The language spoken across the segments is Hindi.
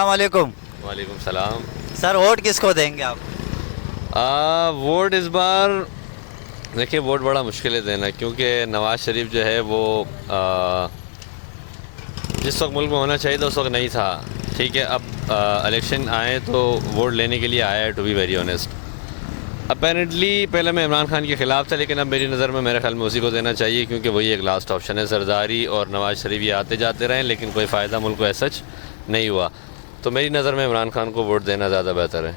अस्सलाम वालेकुम। वालेकुम सलाम। सर वोट किसको देंगे आप? वोट इस बार देखिए वोट बड़ा मुश्किल है देना, क्योंकि नवाज़ शरीफ जो है वो जिस वक्त मुल्क में होना चाहिए था उस वक्त नहीं था। ठीक है, अब इलेक्शन आए तो वोट लेने के लिए आया है, to be very honest. Apparently पहले मैं इमरान खान के ख़िलाफ़ था, लेकिन अब मेरी नज़र में मेरे ख्याल में उसी को देना चाहिए, क्योंकि वही एक लास्ट ऑप्शन है। सरदारी और नवाज़ शरीफ ये आते जाते रहे, लेकिन कोई फ़ायदा मुल्क को ऐसा नहीं हुआ। तो मेरी नज़र में इमरान खान को वोट देना ज़्यादा बेहतर है।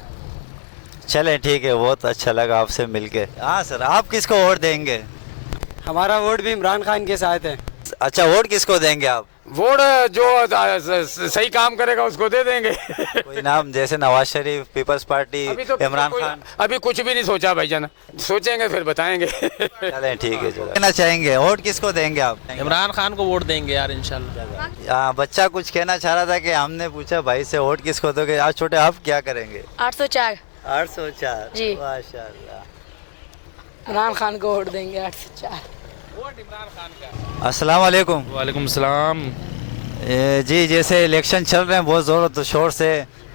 चलें ठीक है, बहुत अच्छा लगा आपसे मिलके। हाँ सर, आप किसको वोट देंगे? हमारा वोट भी इमरान खान के साथ है। अच्छा, वोट किसको देंगे आप? वोट जो सही काम करेगा उसको दे देंगे। कोई नाम, जैसे नवाज शरीफ, पीपल्स पार्टी, अभी तो इमरान खान? अभी कुछ भी नहीं सोचा भाईजान, सोचेंगे फिर बताएंगे। चलें ठीक है, चलो कहना चाहेंगे वोट किसको देंगे आप? इमरान खान को वोट देंगे यार इंशाल्लाह। हाँ, बच्चा कुछ कहना चाह रहा था कि हमने पूछा भाई से वोट किसको दोगे। आज छोटे आप क्या करेंगे? 804 804 जी। माशाल्लाह। इमरान खान को वोट देंगे 804। अस्सलाम वालेकुम। वालेकुम सलाम। जी, जैसे इलेक्शन चल रहे हैं बहुत ज़ोर तो शोर से,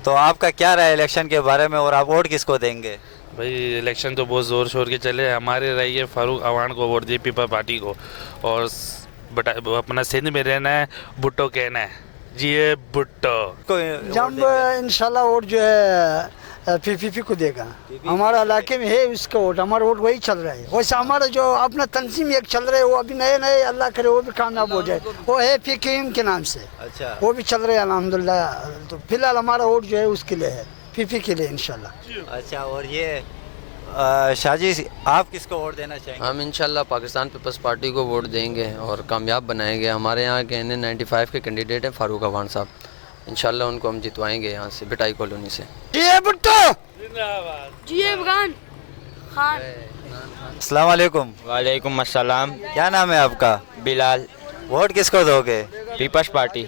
तो आपका क्या राय है इलेक्शन के बारे में, और आप वोट किसको देंगे? भाई इलेक्शन तो बहुत ज़ोर शोर के चले। हमारे रही है फारूक अवान को वोट दिए, पीपल पार्टी को। और अपना सिंध में रहना है, भुट्टो कहना है जी, ये भुट्टो जब इंशाल्लाह वोट जो है पीपीपी को देगा। हमारा इलाके में है उसका वोट, हमारा वोट वही चल रहा है। वैसे हमारा जो अपना तंजीम एक चल रहा है वो अभी नए नए, अल्लाह करे वो भी कामयाब हो जाए, वो है पीकेएम के नाम से। अच्छा, वो भी चल रहे हैं अल्हम्दुलिल्लाह। तो फिलहाल हमारा वोट जो है उसके लिए है, पीपी के लिए इंशाल्लाह। अच्छा। और ये शाहजी, आप किसको वोट देना चाहेंगे? हम इंशाल्लाह पाकिस्तान पीपल्स पार्टी को वोट देंगे और कामयाब बनाएंगे। हमारे यहाँ के NN95 के कैंडिडेट हैं फारूक अवान साहब, इंशाल्लाह उनको हम जितवाएंगे यहाँ से, बिटाई कॉलोनी से। ये भुट्टो जी इमरान खान। अस्सलाम वालेकुम। वालेकुम अस्सलाम। क्या नाम है आपका? बिलाल। वोट किसको दोगे? पीपल्स पार्टी।